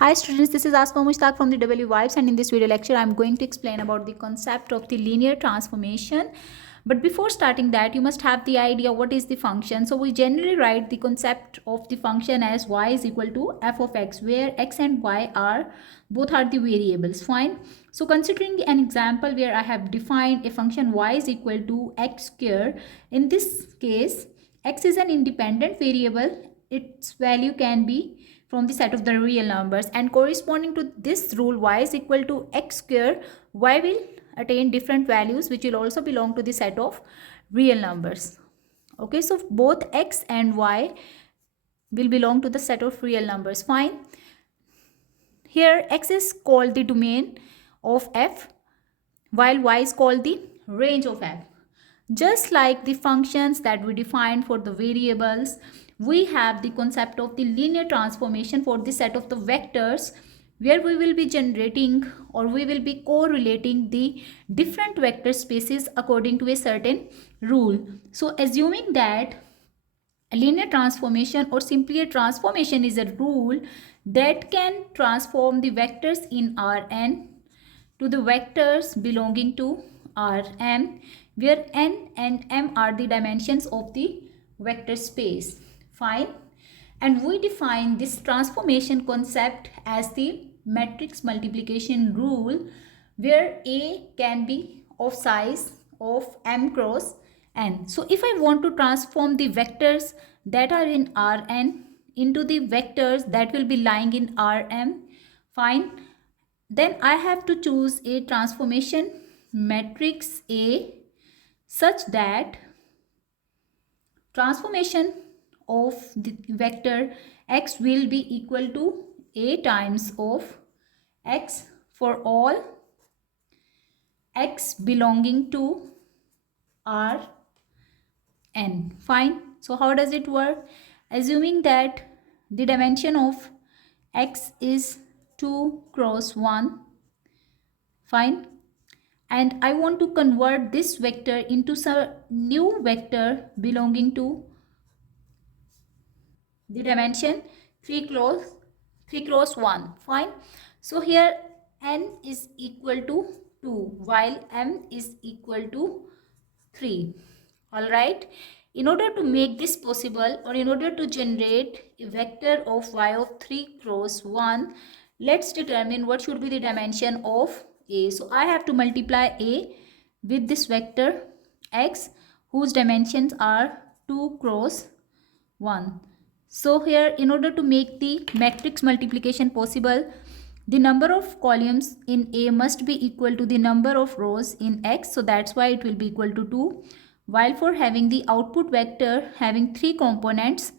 Hi students, this is Asma Mushtaq from the W Vibes, and in this video lecture I am going to explain about the concept of the linear transformation. But before starting that, you must have the idea what is the function. So we generally write the concept of the function as y is equal to f of x, where x and y are both are the variables. Fine. So considering an example where I have defined a function y is equal to x square, in this case x is an independent variable. Its value can be from the set of the real numbers, and corresponding to this rule y is equal to x square, y will attain different values which will also belong to the set of real numbers. Okay, so both x and y will belong to the set of real numbers. Fine. Here x is called the domain of f, while y is called the range of f. Just like the functions that we defined for the variables, we have the concept of the linear transformation for the set of the vectors, where we will be generating or we will be correlating the different vector spaces according to a certain rule. So assuming that a linear transformation or simply a transformation is a rule that can transform the vectors in Rn to the vectors belonging to Rm, where n and m are the dimensions of the vector space. Fine. And we define this transformation concept as the matrix multiplication rule, where A can be of size of m cross n. So if I want to transform the vectors that are in Rn into the vectors that will be lying in Rm, fine, then I have to choose a transformation matrix A such that transformation of the vector x will be equal to A times of x for all x belonging to R n. Fine. So how does it work? Assuming that the dimension of x is 2 cross 1. Fine. And I want to convert this vector into some new vector belonging to the dimension 3 cross 1. Fine. So here n is equal to 2 while m is equal to 3. All right. In order to make this possible, or in order to generate a vector of y of 3 cross 1, let's determine what should be the dimension of A. So I have to multiply A with this vector x, whose dimensions are 2 cross 1. So here, in order to make the matrix multiplication possible, the number of columns in A must be equal to the number of rows in X. So that's why it will be equal to 2. While for having the output vector having 3 components,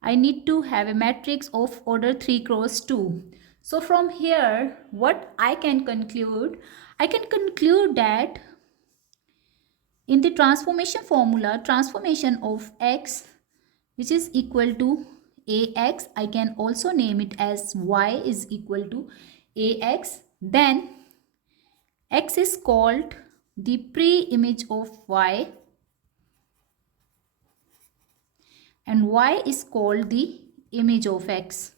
I need to have a matrix of order 3 cross 2. So from here, what I can conclude that in the transformation formula, transformation of X, which is equal to Ax, I can also name it as y is equal to Ax. Then x is called the pre-image of y and y is called the image of x.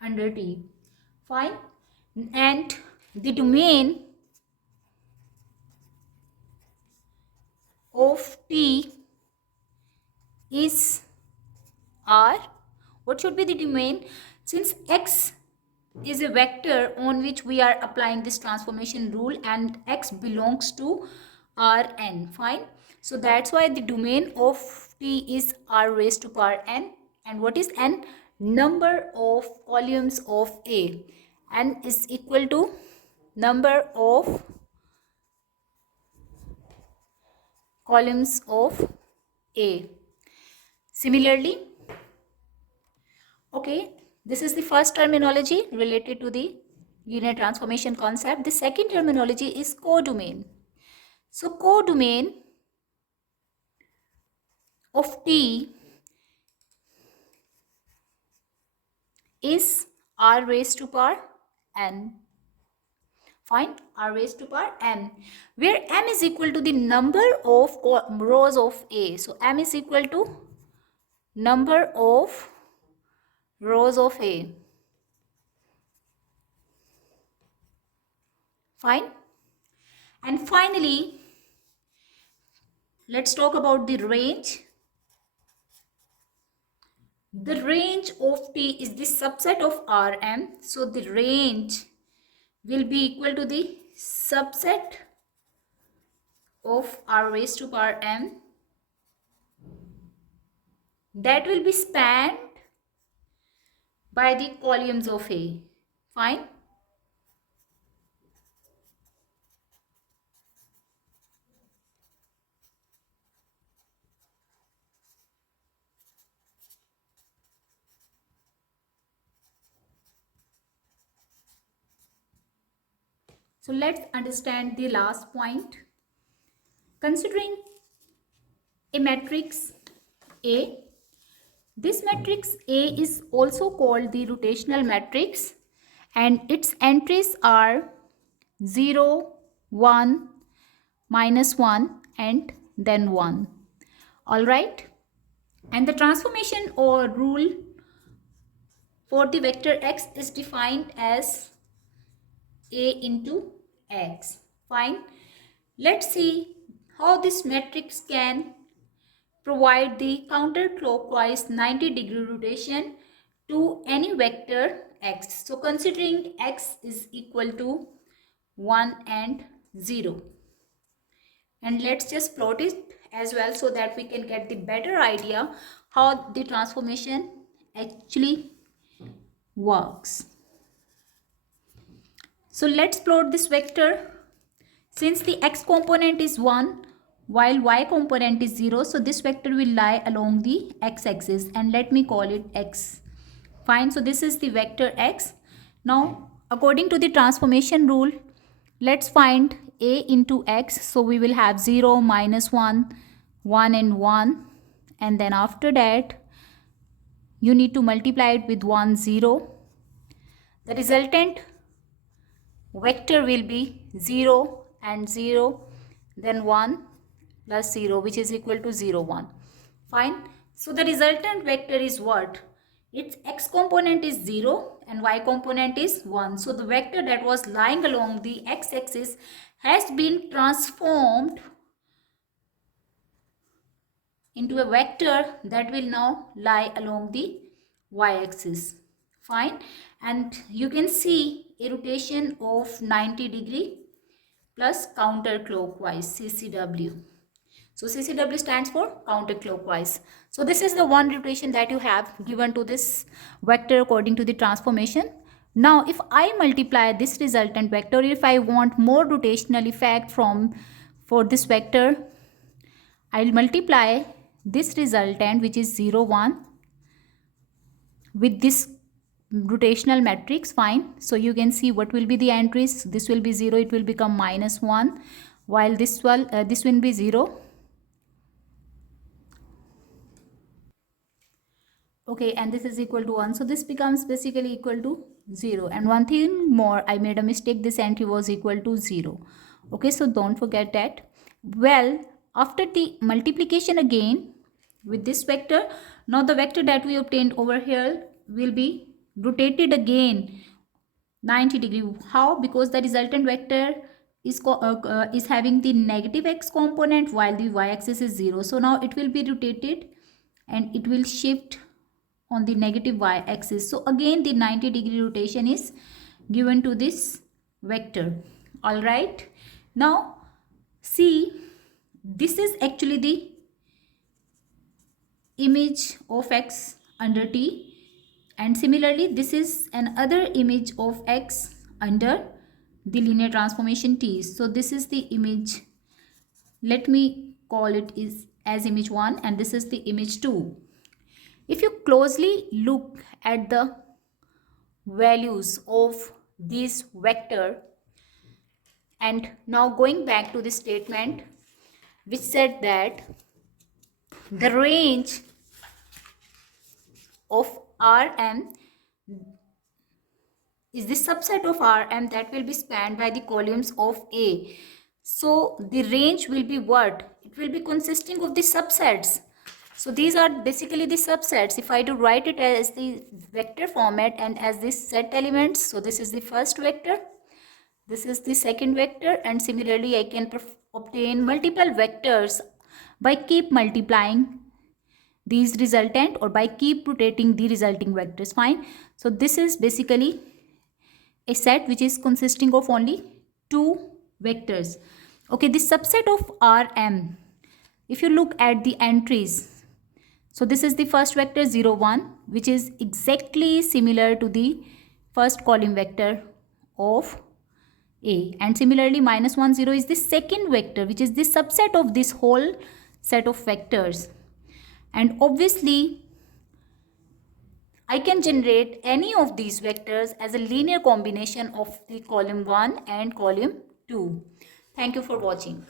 Under T. Fine. And the domain of T is R. What should be the domain? Since x is a vector on which we are applying this transformation rule and x belongs to Rn. Fine. So that's why the domain of T is R raised to power n. And what is n? Number of columns of A. N is equal to number of columns of A. Similarly, okay, this is the first terminology related to the linear transformation concept. The second terminology is codomain. So codomain of T is R raised to power n. Fine, r raised to power m, where m is equal to the number of rows of A. So m is equal to number of rows of A. Fine. And finally, let's talk about the range. The range of T is the subset of Rm. So the range will be equal to the subset of r raised to power m that will be spanned by the columns of A. Fine. So let's understand the last point. Considering a matrix A, this matrix A is also called the rotational matrix, and its entries are 0, 1, -1 and then 1. Alright? And the transformation or rule for the vector x is defined as A into x. Fine. Let's see how this matrix can provide the counterclockwise 90-degree rotation to any vector x. So considering x is equal to 1 and 0. And let's just plot it as well so that we can get the better idea how the transformation actually works. So let's plot this vector. Since the x component is 1 while y component is 0, so this vector will lie along the x-axis, and let me call it x. Fine, so this is the vector x. Now according to the transformation rule, let's find A into x. So we will have 0, -1, 1 and 1, and then after that you need to multiply it with 1, 0. The resultant vector will be 0 and 0, then 1 plus 0, which is equal to 0, 1. Fine. So the resultant vector is what? Its x component is 0 and y component is 1. So the vector that was lying along the x-axis has been transformed into a vector that will now lie along the y-axis. Fine. And you can see a rotation of 90-degree plus counterclockwise, CCW. So CCW stands for counterclockwise. So this is the one rotation that you have given to this vector according to the transformation. Now if I multiply this resultant vector, if I want more rotational effect for this vector, I'll multiply this resultant, which is 0, 1, with this rotational matrix. Fine. So you can see what will be the entries. This will be 0, it will become -1, while this will be 0. Okay, and this is equal to 1. So this becomes basically equal to 0. And one thing more, I made a mistake. This entry was equal to 0. Okay, so don't forget that. Well, after the multiplication again with this vector, now the vector that we obtained over here will be rotated again 90-degree. How? Because the resultant vector is having the negative x component while the y-axis is 0. So now it will be rotated and it will shift on the negative y-axis. So again the 90-degree rotation is given to this vector. All right. Now see, this is actually the image of x under T, and similarly this is another image of x under the linear transformation T. So this is the image, let me call it is as image 1, and this is the image 2. If you closely look at the values of this vector, and now going back to the statement which said that the range of Rm is the subset of Rm that will be spanned by the columns of A. So the range will be what? It will be consisting of the subsets. So these are basically the subsets. If I do write it as the vector format and as this set elements, so this is the first vector, this is the second vector, and similarly I can obtain multiple vectors by keep multiplying these resultant or by keep rotating the resulting vectors. Fine. So this is basically a set which is consisting of only two vectors. Okay, the subset of Rm, if you look at the entries, so this is the first vector 0 1, which is exactly similar to the first column vector of A, and similarly minus 1 0 is the second vector which is the subset of this whole set of vectors. And obviously I can generate any of these vectors as a linear combination of the column 1 and column 2. Thank you for watching.